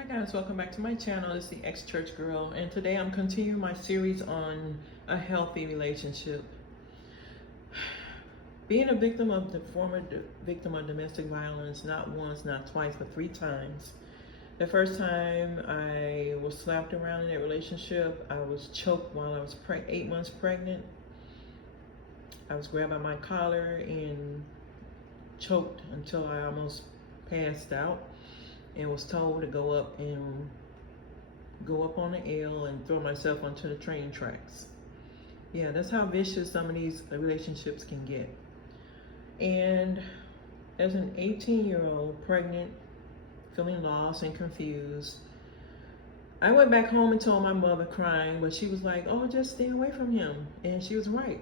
Hi guys, welcome back to my channel. It's the ex-church girl, and today I'm continuing my series on a healthy relationship. Being a victim of the former victim of domestic violence, not once, not twice, but 3 times. The first time I was slapped around in that relationship, I was choked while I was 8 months pregnant. I was grabbed by my collar and choked until I almost passed out, and was told to go up on the L and throw myself onto the train tracks. Yeah, that's how vicious some of these relationships can get. And as an 18-year-old, pregnant, feeling lost and confused, I went back home and told my mother, crying, but she was like, "Oh, just stay away from him." And she was right.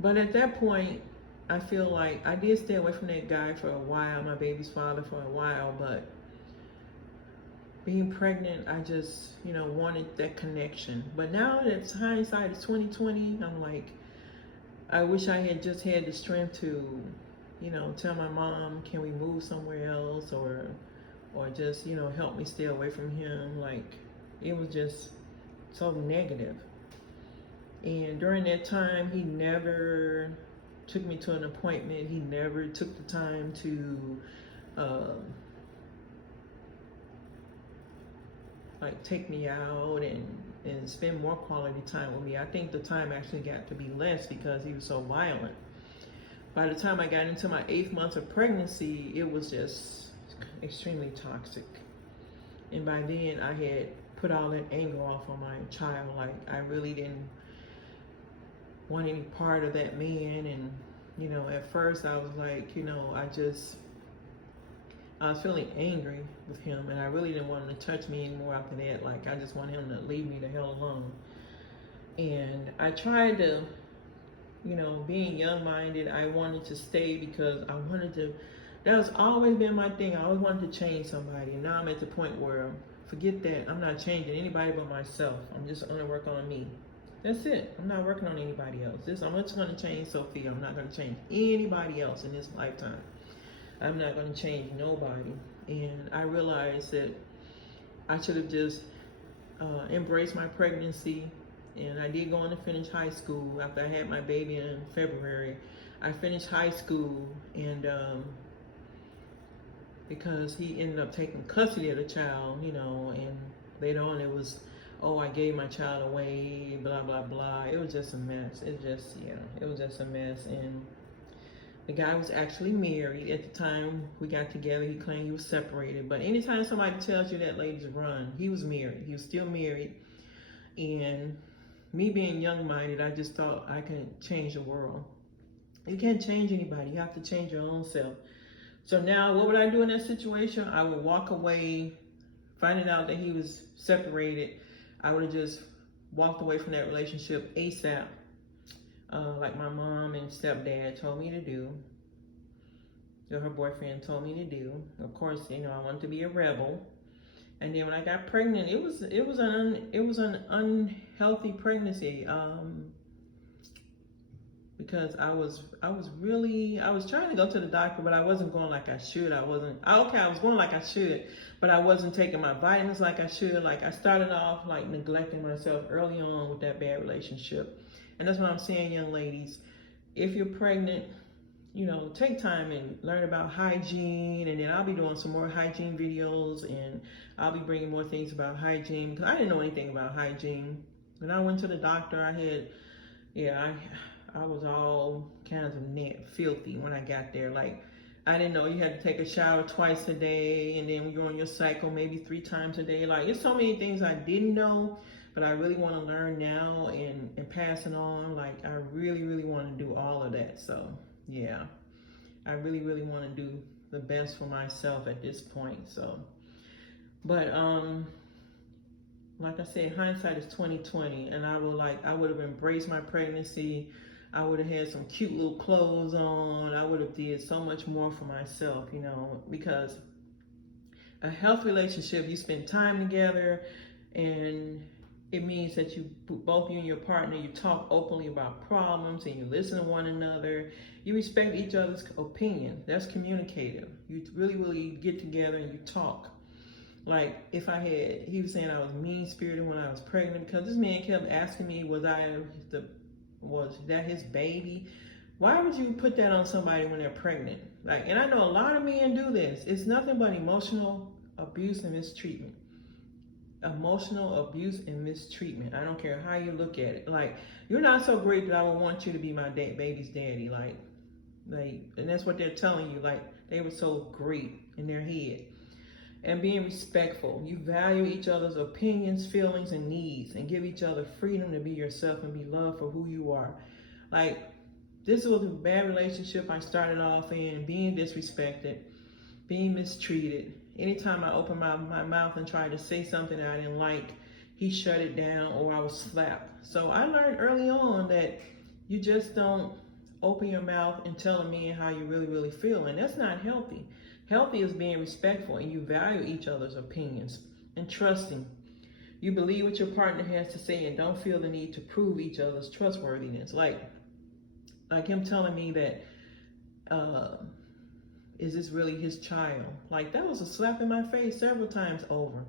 But at that point, I feel like I did stay away from that guy for a while, my baby's father, for a while, but being pregnant, I just, wanted that connection. But now that hindsight is 2020, I'm like, I wish I had just had the strength to, tell my mom, can we move somewhere else, or just, help me stay away from him. Like, it was just so negative. And during that time, he never took me to an appointment. He never took the time to take me out and spend more quality time with me. I think the time actually got to be less because he was so violent. By the time I got into my 8th month of pregnancy, it was just extremely toxic. And by then I had put all that anger off on my child. Like, I really didn't want any part of that man. And at first I was like, I was feeling angry with him, and I really didn't want him to touch me anymore after that. Like, I just wanted him to leave me the hell alone. And I tried to, being young-minded, I wanted to stay because I wanted to, that has always been my thing. I always wanted to change somebody. And now I'm at the point where, forget that, I'm not changing anybody but myself. I'm just gonna work on me. That's it. I'm not working on anybody else. I'm just gonna change Sophia. I'm not gonna change anybody else in this lifetime. I'm not going to change nobody. And I realized that I should have just embraced my pregnancy. And I did go on to finish high school after I had my baby in February. I finished high school, and because he ended up taking custody of the child, and later on it was, "Oh, I gave my child away, blah, blah, blah." It was just a mess. It was just a mess. And the guy was actually married at the time we got together. He claimed he was separated. But anytime somebody tells you that, ladies, run. He was married. He was still married. And me being young-minded, I just thought I could change the world. You can't change anybody. You have to change your own self. So now, what would I do in that situation? I would walk away, finding out that he was separated. I would have just walked away from that relationship ASAP. Like my mom and stepdad told me to do, or her boyfriend told me to do. Of course, I wanted to be a rebel. And then when I got pregnant, it was an unhealthy pregnancy, because I was trying to go to the doctor, but I wasn't going like I should. I was going like I should, but I wasn't taking my vitamins like I should. Like, I started off like neglecting myself early on with that bad relationship. And that's what I'm saying, young ladies. If you're pregnant, take time and learn about hygiene. And then I'll be doing some more hygiene videos, and I'll be bringing more things about hygiene, because I didn't know anything about hygiene. When I went to the doctor, I was all kinds of filthy when I got there. Like, I didn't know you had to take a shower twice a day, and then when you're on your cycle, maybe 3 times a day. Like, it's so many things I didn't know, but I really want to learn now and pass it on. Like, I really, really want to do all of that. So, yeah, I really, really want to do the best for myself at this point. So, but like I said, hindsight is 2020, and I would have embraced my pregnancy. I would have had some cute little clothes on. I would have did so much more for myself, because a healthy relationship, you spend time together, and it means that both you and your partner, you talk openly about problems, and you listen to one another, You respect each other's opinion. That's communicative. You really get together and you talk. Like if he was saying I was mean spirited when I was pregnant, because this man kept asking me, was that his baby? Why would you put that on somebody when they're pregnant? Like, and I know a lot of men do this. It's nothing but emotional abuse and mistreatment. Emotional abuse and mistreatment. I don't care how you look at it. Like, you're not so great that I would want you to be my baby's daddy. Like, and that's what they're telling you. Like, they were so great in their head. And being respectful. You value each other's opinions, feelings, and needs, and give each other freedom to be yourself and be loved for who you are. Like, this was a bad relationship I started off in, being disrespected, being mistreated. Anytime I opened my mouth and tried to say something that I didn't like, he shut it down or I was slapped. So I learned early on that you just don't open your mouth and tell a man how you really feel. And that's not healthy. Healthy is being respectful and you value each other's opinions and trusting. You believe what your partner has to say and don't feel the need to prove each other's trustworthiness. Like him telling me that, is this really his child? Like, that was a slap in my face several times over.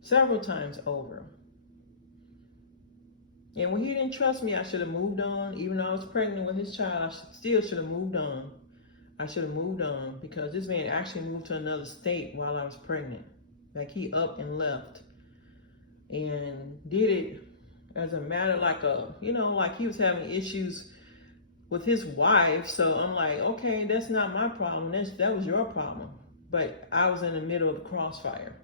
Several times over. And when he didn't trust me, I should have moved on. Even though I was pregnant with his child, I still should have moved on. I should have moved on because this man actually moved to another state while I was pregnant. Like, he up and left. And did it as a matter like he was having issues with his wife. So I'm like, okay, that's not my problem. That was your problem. But I was in the middle of the crossfire.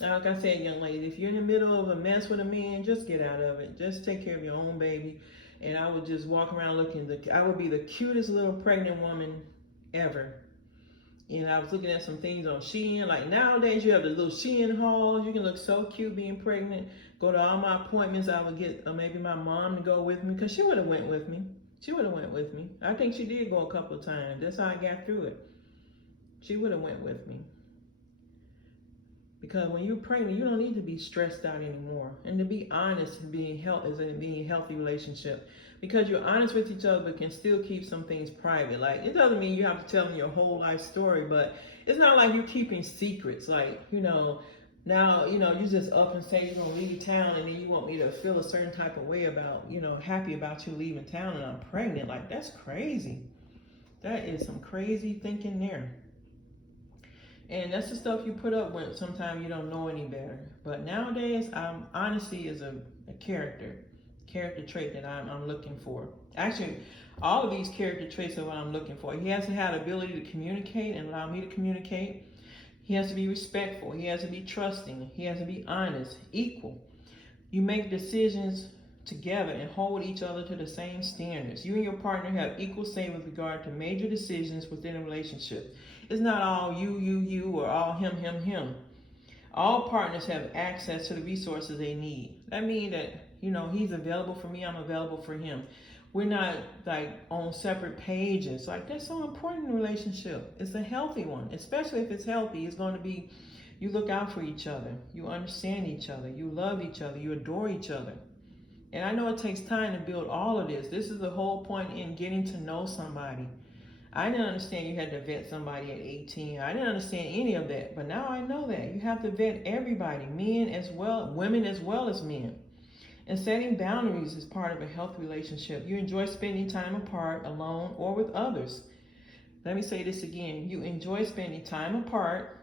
Like I said, young lady, if you're in the middle of a mess with a man, just get out of it. Just take care of your own baby. And I would just walk around I would be the cutest little pregnant woman ever. And I was looking at some things on Shein. Like, nowadays you have the little Shein hauls. You can look so cute being pregnant. Go to all my appointments. I would get maybe my mom to go with me, because she would have went with me. She would have went with me. I think she did go a couple of times. That's how I got through it. She would have went with me. Because when you're pregnant, you don't need to be stressed out anymore. And to be honest, being a healthy relationship. Because you're honest with each other, but can still keep some things private. Like, it doesn't mean you have to tell them your whole life story, but it's not like you're keeping secrets. Like, now, you just up and say you're going to leave town, and then you want me to feel a certain type of way about, happy about you leaving town and I'm pregnant. Like, that's crazy. That is some crazy thinking there. And that's the stuff you put up with. Sometimes you don't know any better. But nowadays, honesty is a character trait that I'm looking for. Actually, all of these character traits are what I'm looking for. He has to have the ability to communicate and allow me to communicate. He has to be respectful. He has to be trusting. He has to be honest, equal. You make decisions together and hold each other to the same standards. You and your partner have equal say with regard to major decisions within a relationship. It's not all you, or all him. All partners have access to the resources they need. That means that, he's available for me, I'm available for him. We're not like on separate pages. Like, that's so important in a relationship. It's a healthy one, especially if it's healthy. It's going to be, you look out for each other. You understand each other. You love each other. You adore each other. And I know it takes time to build all of this. This is the whole point in getting to know somebody. I didn't understand you had to vet somebody at 18. I didn't understand any of that. But now I know that. You have to vet everybody, men as well, women as well as men. And setting boundaries is part of a healthy relationship. You enjoy spending time apart, alone, or with others. Let me say this again. You enjoy spending time apart,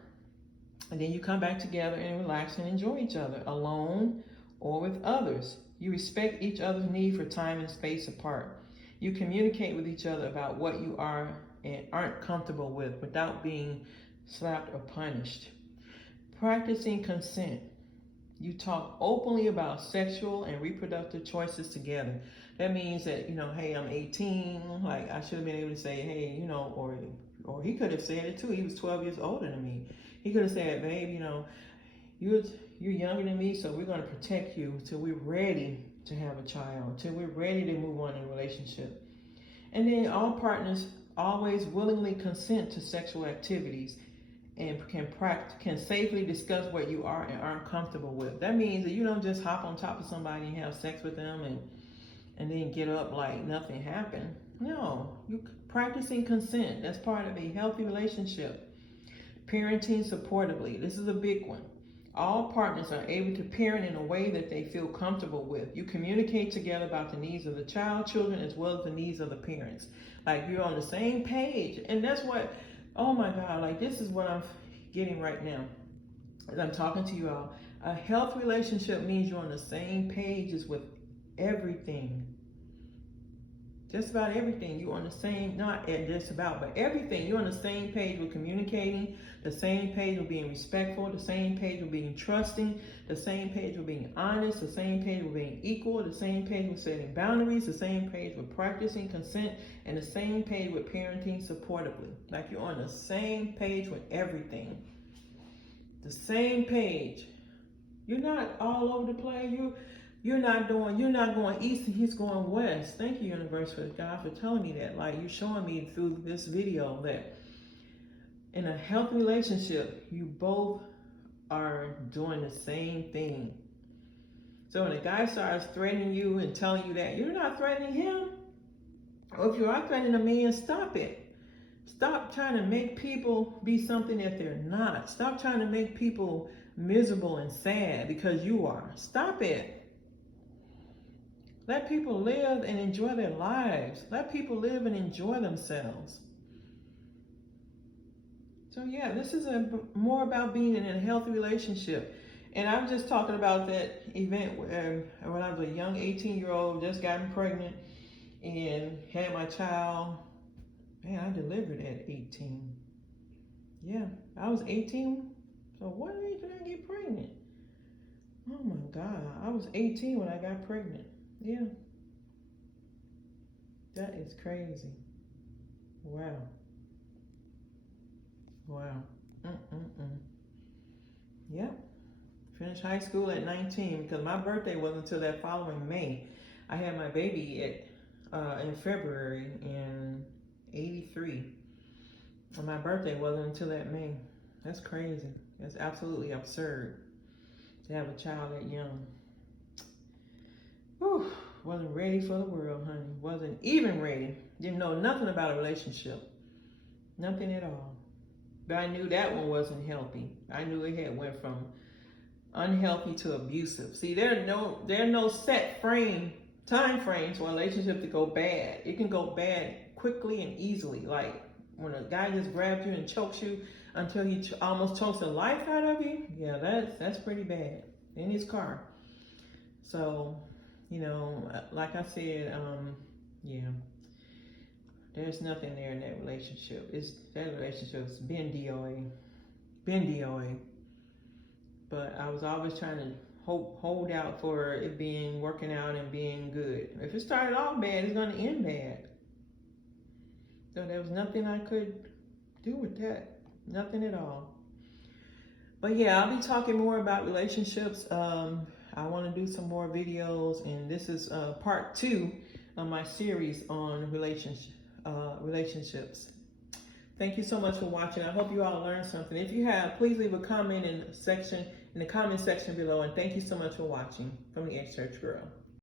and then you come back together and relax and enjoy each other, alone or with others. You respect each other's need for time and space apart. You communicate with each other about what you are and aren't comfortable with without being slapped or punished. Practicing consent. You talk openly about sexual and reproductive choices together. That means that, hey, I'm 18. Like, I should have been able to say, hey, or he could have said it too. He was 12 years older than me. He could have said, babe, you're younger than me, so we're going to protect you till we're ready to have a child, till we're ready to move on in a relationship. And then all partners always willingly consent to sexual activities and can safely discuss what you are and aren't comfortable with. That means that you don't just hop on top of somebody and have sex with them and then get up like nothing happened. No, you practicing consent. That's part of a healthy relationship. Parenting supportively. This is a big one. All partners are able to parent in a way that they feel comfortable with. You communicate together about the needs of the children, as well as the needs of the parents. Like you're on the same page. And that's what, oh my God, like this is what I'm getting right now as I'm talking to you all. A healthy relationship means you're on the same pages with everything. Just about everything. You're on the same, not just about, but everything. You're on the same page with communicating, the same page with being respectful, the same page with being trusting, the same page with being honest, the same page with being equal, the same page with setting boundaries, the same page with practicing consent, and the same page with parenting supportively. Like you're on the same page with everything. The same page. You're not all over the place. You're not going east and he's going west. Thank you, universe, for God for telling me that. Like you're showing me through this video that in a healthy relationship, you both are doing the same thing. So when a guy starts threatening you and telling you that, you're not threatening him. Or if you are threatening a man, stop it. Stop trying to make people be something that they're not. Stop trying to make people miserable and sad because you are. Stop it. Let people live and enjoy their lives. Let people live and enjoy themselves. So yeah, this is more about being in a healthy relationship. And I'm just talking about that event where when I was a young 18-year-old, just gotten pregnant and had my child. Man, I delivered at 18. Yeah, I was 18. So what age did I get pregnant? Oh my God, I was 18 when I got pregnant. Yeah. That is crazy. Wow. Wow. Yep. Finished high school at 19 because my birthday wasn't until that following May. I had my baby in February in 83. And my birthday wasn't until that May. That's crazy. That's absolutely absurd to have a child that young. Whew, wasn't ready for the world, honey. Wasn't even ready. Didn't know nothing about a relationship. Nothing at all. But I knew that one wasn't healthy. I knew it had went from unhealthy to abusive. See, there are no set time frames for a relationship to go bad. It can go bad quickly and easily. Like when a guy just grabs you and chokes you until he almost chokes the life out of you. Yeah, that's pretty bad. In his car. So, you know, like I said, yeah, there's nothing there in that relationship. That relationship's been DOA. But I was always trying to hold out for it working out and being good. If it started off bad, it's going to end bad. So there was nothing I could do with that. Nothing at all. But yeah, I'll be talking more about relationships. I want to do some more videos, and this is part 2 of my series on relationships. Thank you so much for watching. I hope you all learned something. If you have, please leave a comment in the comment section below. And thank you so much for watching from the X Church Girl.